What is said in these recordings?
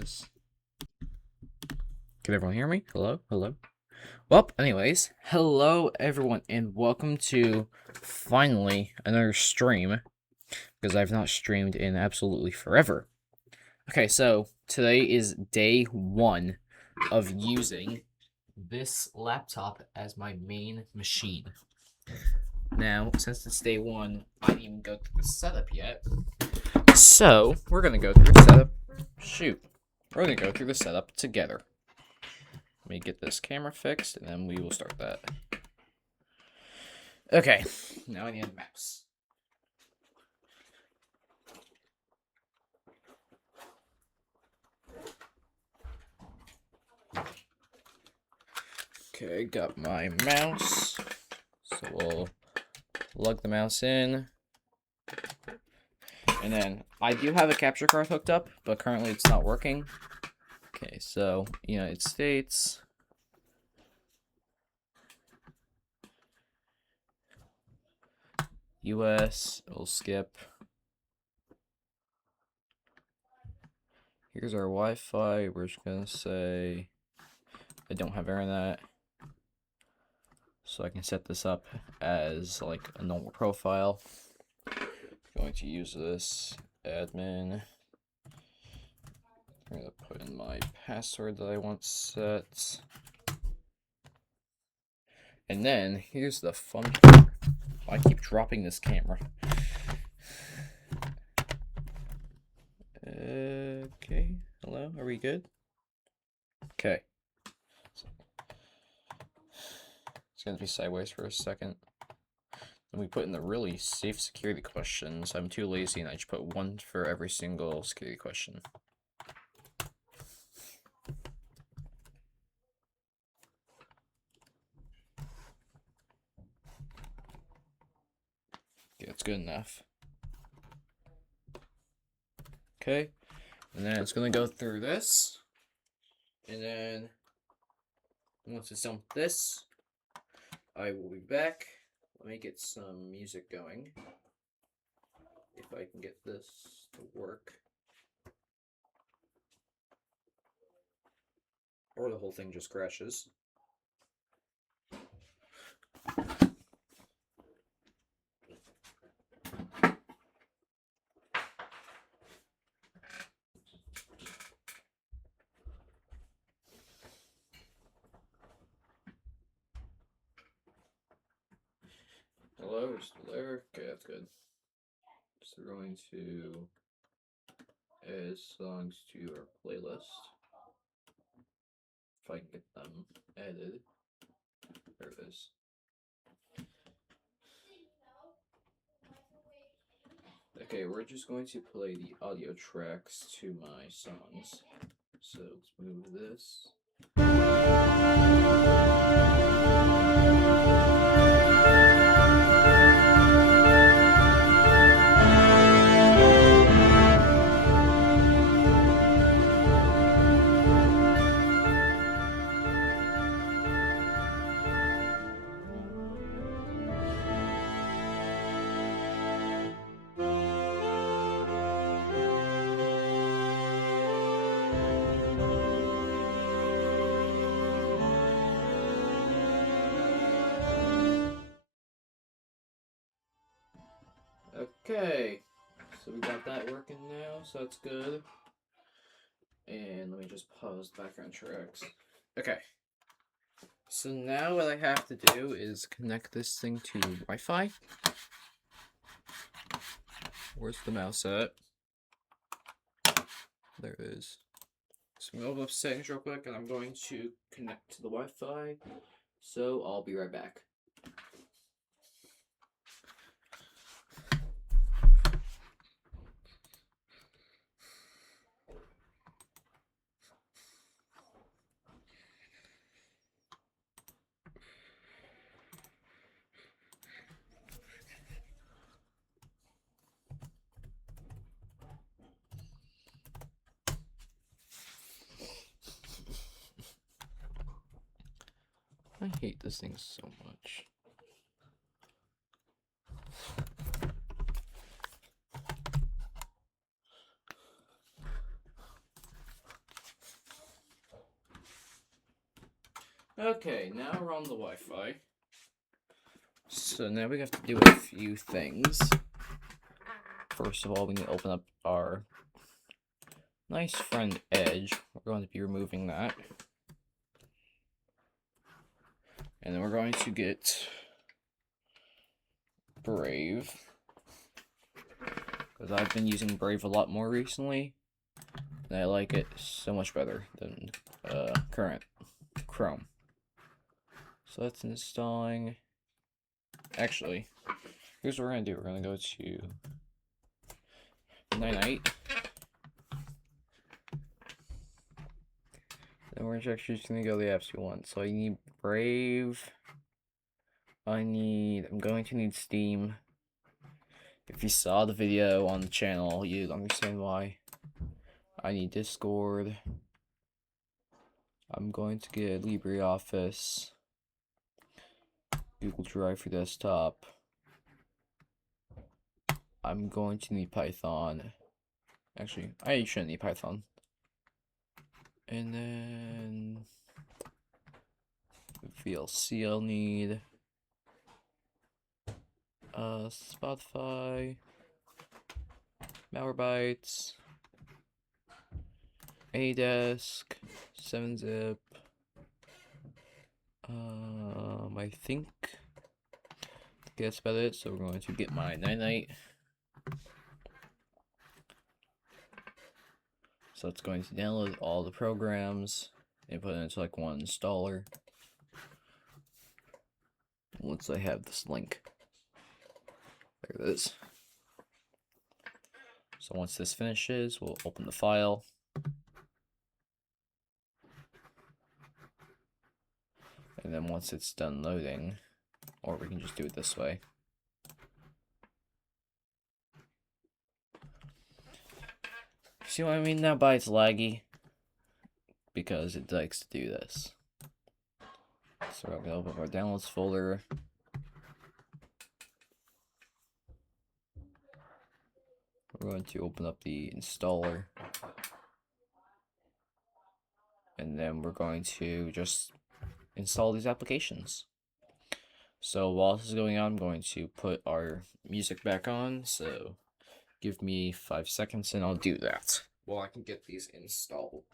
this. Can everyone hear me? Hello? Hello? Well, anyways, hello everyone, and welcome to, finally, another stream, because I've not streamed in absolutely forever. Okay, so, today is day 1 of using this laptop as my main machine. Now, since it's day 1, I didn't even go through the setup yet, so, we're gonna go through the setup. We're gonna go through the setup together. Let me get this camera fixed, and then we will start that. Okay, now I need a mouse. Okay, got my mouse. So we'll plug the mouse in. And then, I do have a capture card hooked up, but currently it's not working. Okay, so, United States. US, we'll skip. Here's our Wi-Fi. We're just gonna say I don't have internet. So I can set this up as like a normal profile. I'm going to use this admin. I'm gonna put in my password that I want set. And then here's the fun part. I keep dropping this camera. Okay, hello, are we good? Okay. It's gonna be sideways for a second. Then we put in the really safe security questions. I'm too lazy and I just put one for every single security question. Okay, that's good enough. Okay, and then it's gonna go through this. And then once it's done with this, I will be back. Let me get some music going. If I can get this to work. Or the whole thing just crashes. Hello, we're still there. Okay, that's good. So we're going to add songs to our playlist. If I can get them added. There it is. Okay, we're just going to play the audio tracks to my songs. So let's move this. Okay, so we got that working now, so that's good. And let me just pause background tracks. Okay. So now what I have to do is connect this thing to Wi-Fi. Where's the mouse at? There it is. So I'm going to open up settings real quick, and I'm going to connect to the Wi-Fi. So I'll be right back. I hate this thing so much. Okay, now we're on the Wi-Fi. So now we have to do a few things. First of all, we need to open up our nice friend Edge. We're going to be removing that. And then we're going to get Brave. Because I've been using Brave a lot more recently. And I like it so much better than current Chrome. So that's installing. Actually, here's what we're going to do. We're going to go to Night. Then we're actually just going to go to the apps we want. So I need Brave. I'm going to need Steam. If you saw the video on the channel, you'd understand why. I need Discord. I'm going to get LibreOffice. Google Drive for desktop. I'm going to need Python. Actually, I shouldn't need Python. And then VLC I'll need. Spotify. Malwarebytes. ADesk. 7-zip. I think that's about it. So we're going to get my Night. So it's going to download all the programs and put it into like one installer. Once I have this link. There it is. So once this finishes, we'll open the file. And then once it's done loading, or we can just do it this way. See what I mean now by it's laggy? Because it likes to do this. So we're going to open our downloads folder. We're going to open up the installer. And then we're going to just install these applications. So while this is going on, I'm going to put our music back on. So give me 5 seconds and I'll do that while I can get these installed.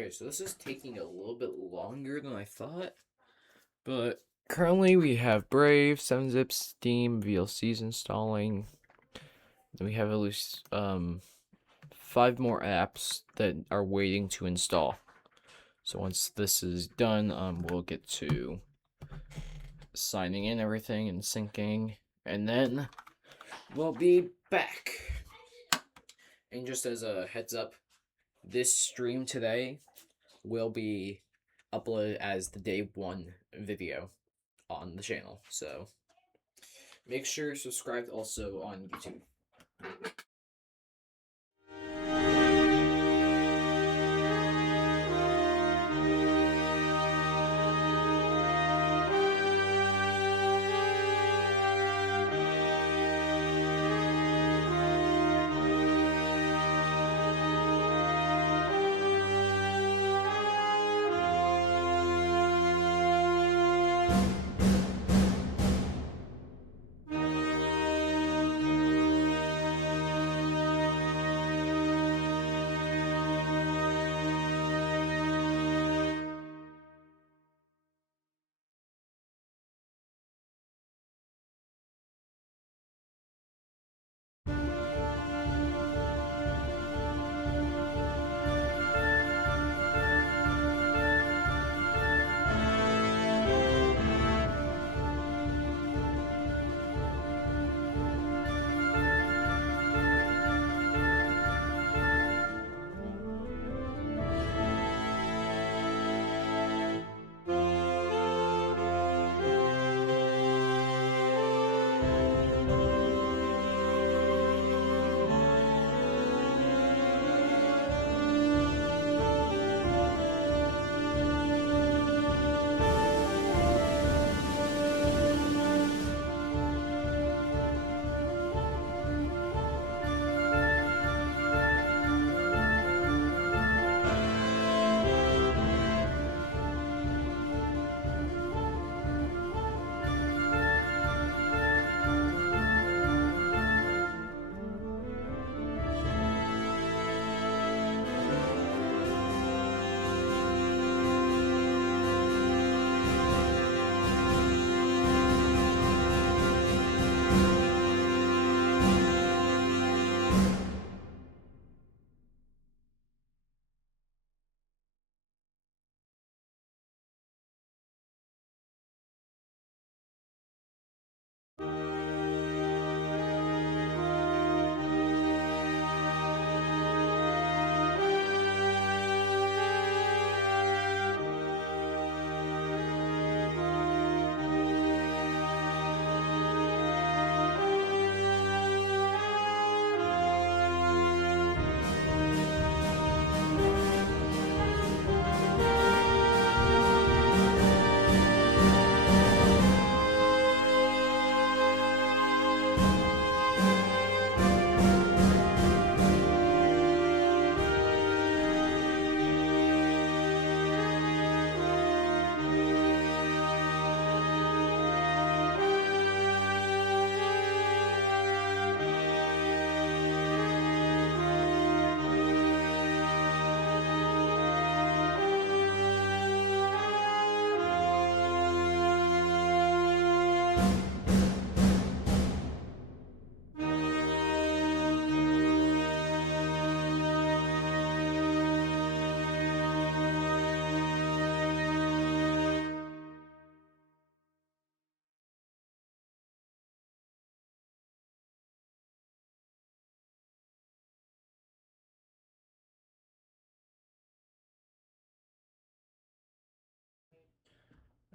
Okay, so this is taking a little bit longer than I thought, but currently we have Brave, 7-zip, Steam, VLCs installing. Then we have at least 5 more apps that are waiting to install. So once this is done, we'll get to signing in everything and syncing, and then we'll be back. And just as a heads up, this stream today will be uploaded as the day 1 video on the channel. So make sure you're subscribed also on YouTube.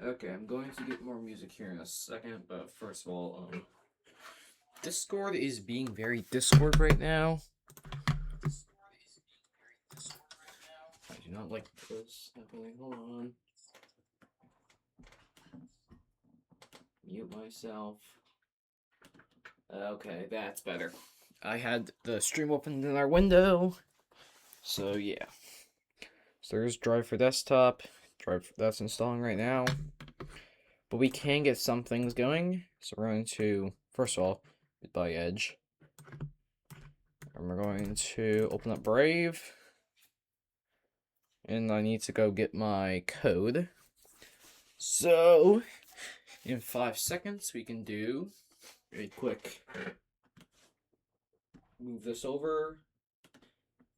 Okay, I'm going to get more music here in a second, but first of all, Discord is being very Discord right now. I do not like this happening. Hold on. Mute myself. Okay, that's better. I had the stream open in our window, so yeah. So there's Drive for Desktop. That's installing right now. But we can get some things going. So we're going to, first of all, by Edge. And we're going to open up Brave. and I need to go get my code. So, in 5 seconds, we can do a quick move this over.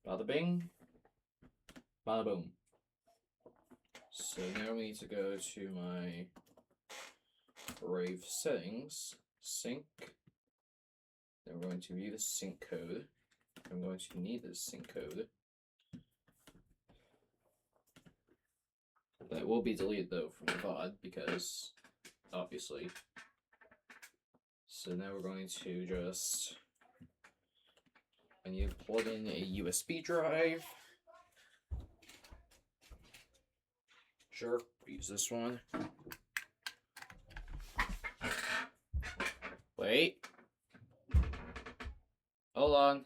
Bada bing, bada boom. So now we need to go to my Brave settings, sync. Then we're going to view the sync code. I'm going to need this sync code. That will be deleted though from the VOD because obviously. So now we're going to just, I need to plug in a USB drive. Sure, use this one. Wait. Hold on.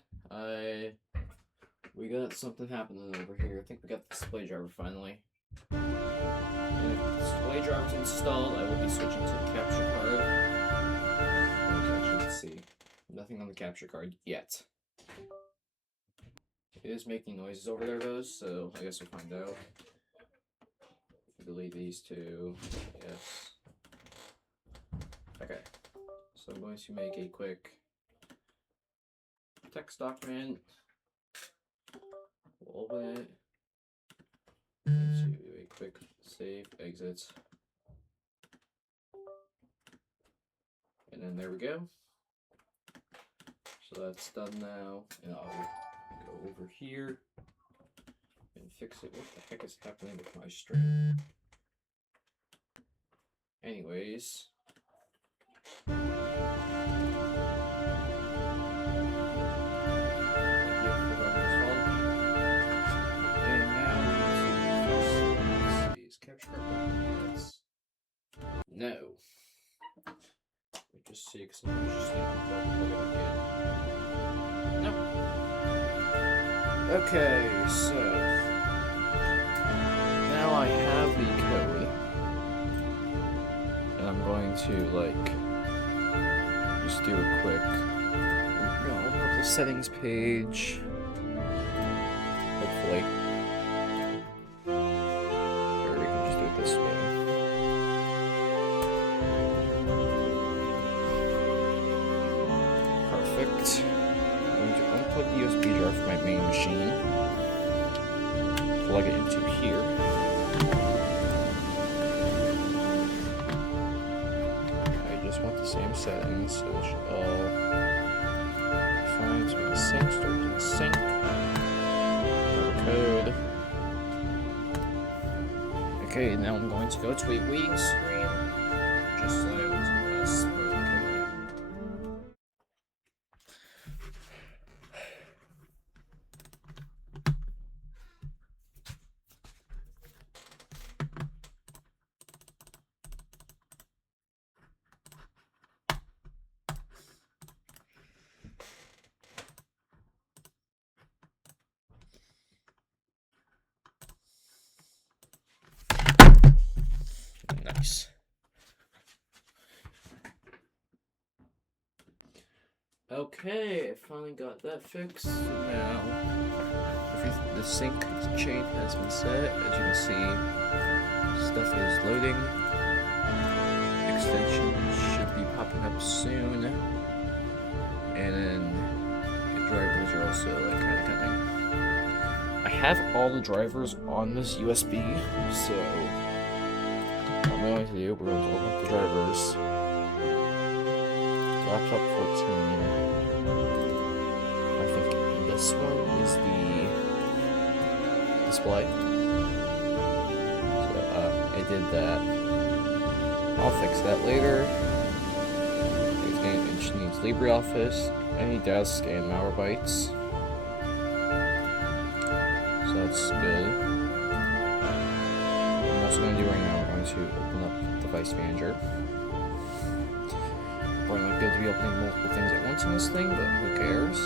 We got something happening over here. I think we got the display driver finally. And if the display driver is installed, I will be switching to the capture card. Let's see. Nothing on the capture card yet. It is making noises over there though, so I guess we'll find out. Delete these two. Yes. Okay. So I'm going to make a quick text document. We'll open it. Do a quick save, exit. And then there we go. So that's done now. And I'll go over here and fix it. What the heck is happening with my stream? Anyways. No. Just see, because I'm just no. Okay, so now I have the code, and I'm going to just do a quick. I'm gonna open up the settings page. Hopefully, or we can just do it this way. Perfect. I'm going to unplug the USB drive from my main machine. Plug it into here. I just want the same settings, so it should all be fine. So we can sync, start using sync. Code. Okay, now I'm going to go to a waiting screen. Just so I was nice. Okay, I finally got that fixed. Now, the sync chain has been set. As you can see, stuff is loading. Extension should be popping up soon. And then the drivers are also kind of coming. I have all the drivers on this USB, so what I'm going to do, we're going to open up the drivers. Laptop 14. I think this one is the display. So I did that. I'll fix that later. It just needs LibreOffice, any desk, and Malwarebytes. So that's good. What I'm also going to do right now, I'm going to open up Device Manager. Probably not good to be opening multiple things at once in this thing, but who cares?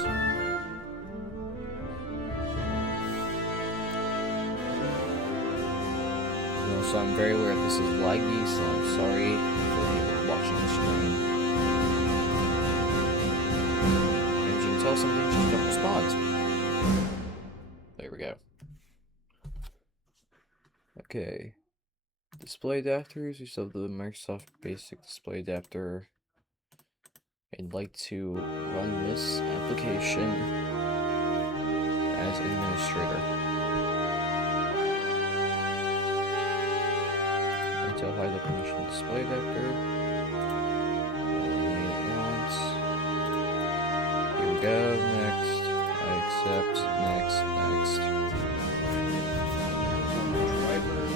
So I'm very aware this is laggy, so I'm sorry for people watching the stream. And if you can tell something, just don't respond. There we go. Okay. Display adapters. We still have the Microsoft Basic Display Adapter. I'd like to run this application as administrator. Until high definition display adapter. Only it once. Here we go. Next. I accept. Next. Drivers.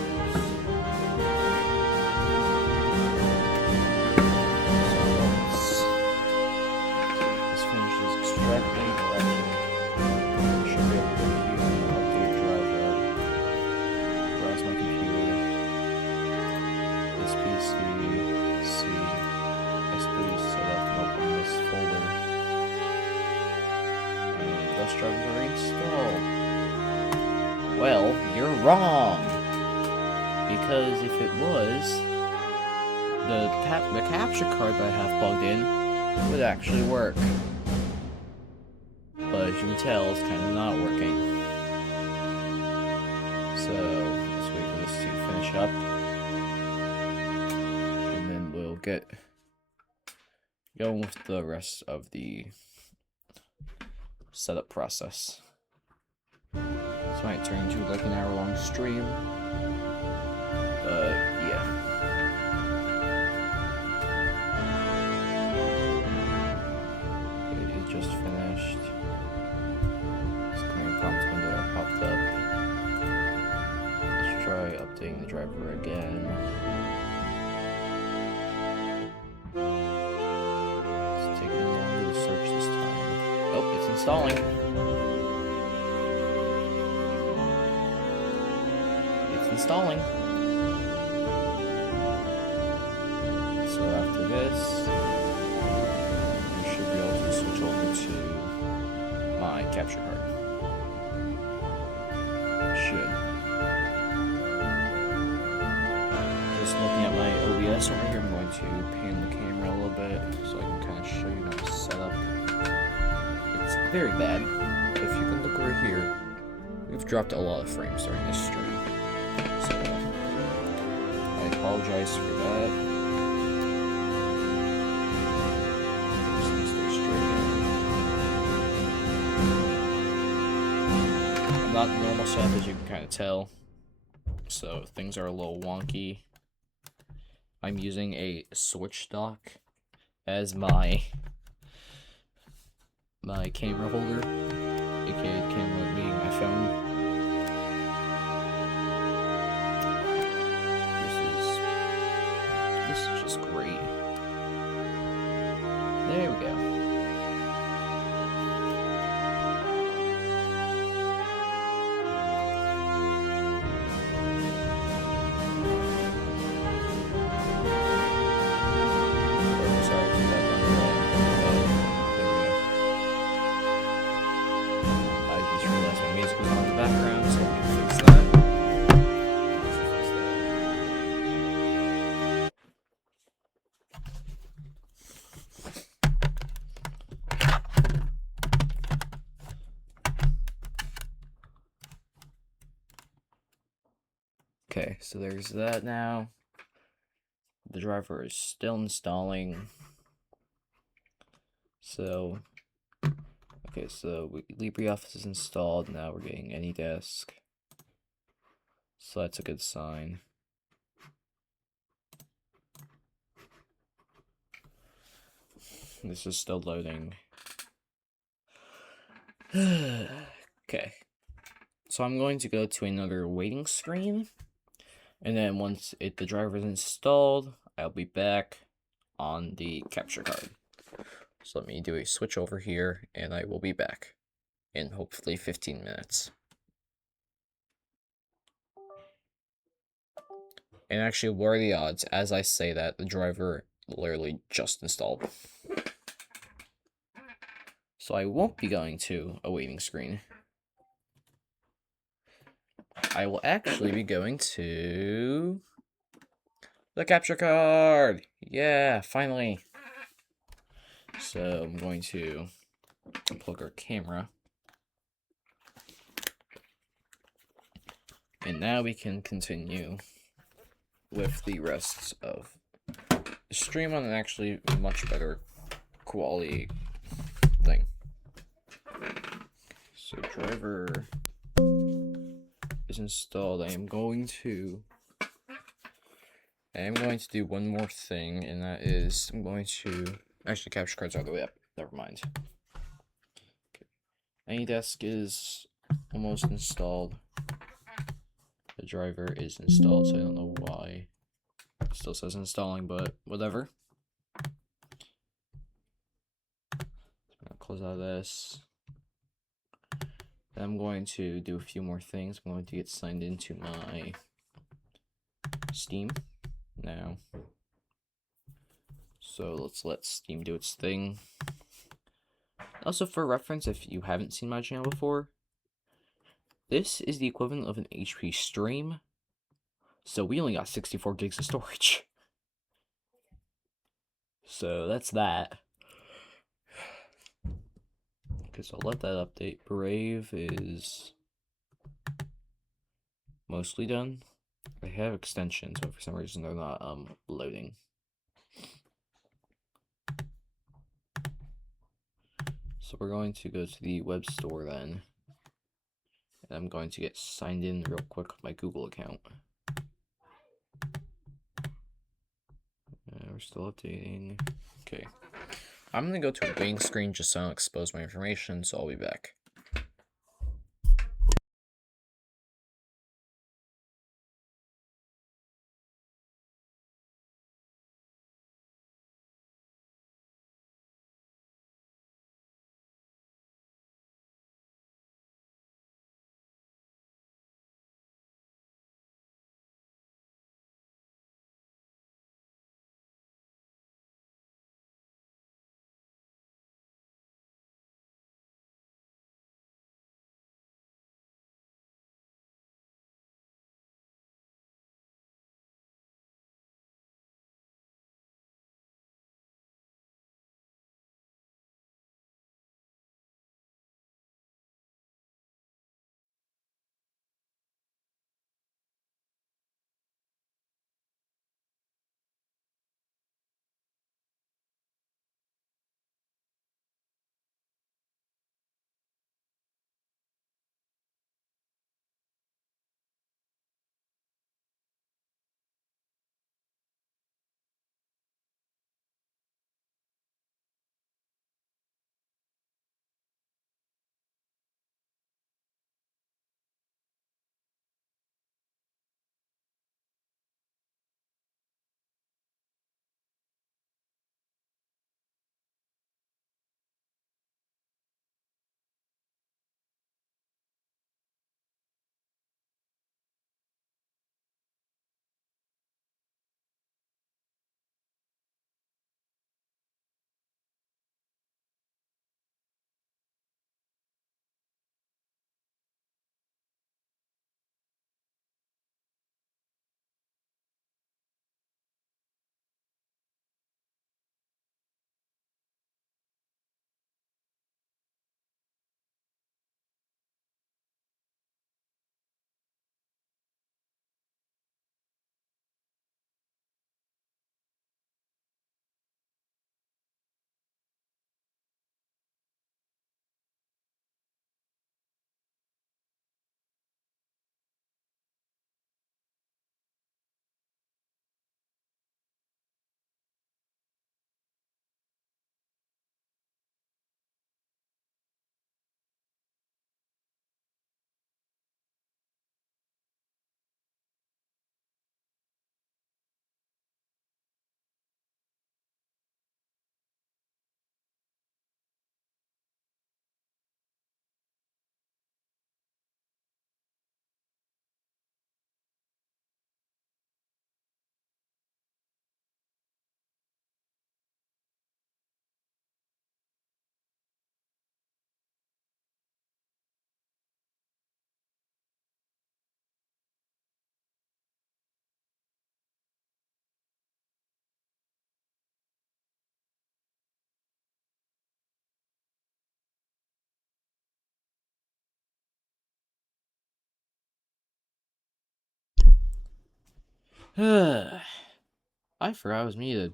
This finishes extracting. Should be able to update driver. Browse my computer. This PC. See. Please set up and open this folder. And bus drivers are installed. Well, you're wrong. Because if it was, the capture card that I have plugged in would actually work. But as you can tell, it's kind of not working. So, let's wait for this to finish up. And then we'll get going with the rest of the setup process. This might turn into like an hour-long stream. Yeah. It just finished. This command prompt window that popped up. Let's try updating the driver again. Installing. It's installing. So after this, we should be able to switch over to my capture card. Should. Just looking at my OBS over here, I'm going to pan the camera a little bit so I can kind of show you my setup. Very bad. If you can look over here, we've dropped a lot of frames during this stream. So, I apologize for that. Just need to stay straight in. I'm not normal setup, as you can kind of tell. So, things are a little wonky. I'm using a Switch dock as my camera holder, aka camera being my phone. This is just great. There we go. Okay, so there's that now. The driver is still installing. So, okay, so LibreOffice is installed. Now we're getting AnyDesk. So that's a good sign. This is still loading. Okay. So I'm going to go to another waiting screen. And then once the driver is installed, I'll be back on the capture card. So let me do a switch over here, and I will be back in hopefully 15 minutes. And actually, what are the odds? As I say that, the driver literally just installed. So I won't be going to a waiting screen. I will actually be going to the capture card. Yeah, finally. So I'm going to plug our camera And now we can continue with the rest of the stream on an actually much better quality thing. So driver is installed. I am going to do one more thing, and that is I'm going to actually capture cards all the way up. Never mind. Okay. AnyDesk is almost installed. The driver is installed, so I don't know why it still says installing, but whatever. I'm gonna close out of this. Then I'm going to do a few more things. I'm going to get signed into my Steam now. So let's let Steam do its thing. Also, for reference, if you haven't seen my channel before, this is the equivalent of an HP stream. So we only got 64 gigs of storage. So that's that. Okay, so I'll let that update. Brave is mostly done. I have extensions, but for some reason they're not loading. So we're going to go to the web store then. And I'm going to get signed in real quick with my Google account. We're still updating. Okay. I'm gonna go to a waiting screen just so I don't expose my information, so I'll be back. I forgot I was muted.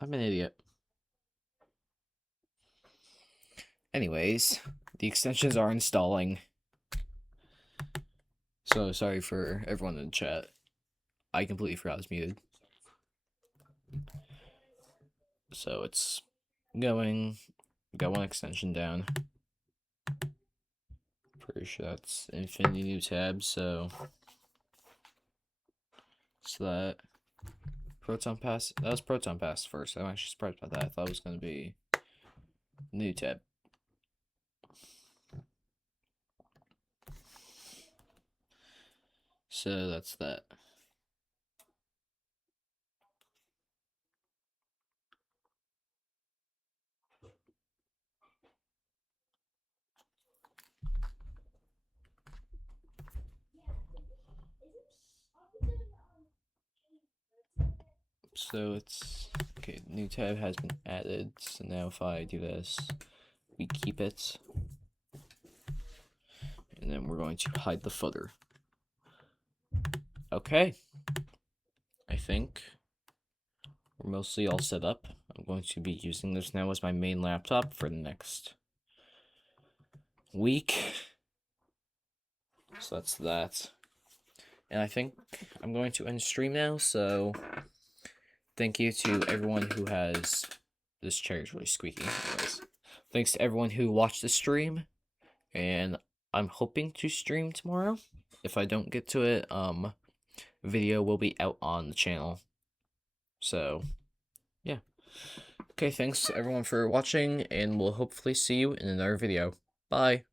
I'm an idiot. Anyways, the extensions are installing. So sorry for everyone in the chat. I completely forgot I was muted. So it's going. Got one extension down. Pretty sure that's Infinity New Tab, so that Proton Pass. That was Proton Pass first. I'm actually surprised about that. I thought it was gonna be New Tab. So that's that. So it's okay. New tab has been added. So now if I do this, we keep it, and then we're going to hide the footer. Okay. I think we're mostly all set up. I'm going to be using this now as my main laptop for the next week. So that's that. And I think I'm going to end stream now, so thank you to everyone who has... This chair is really squeaky. Anyways, thanks to everyone who watched the stream, and I'm hoping to stream tomorrow. If I don't get to it, video will be out on the channel. So, yeah. Okay, thanks everyone for watching, and we'll hopefully see you in another video. Bye!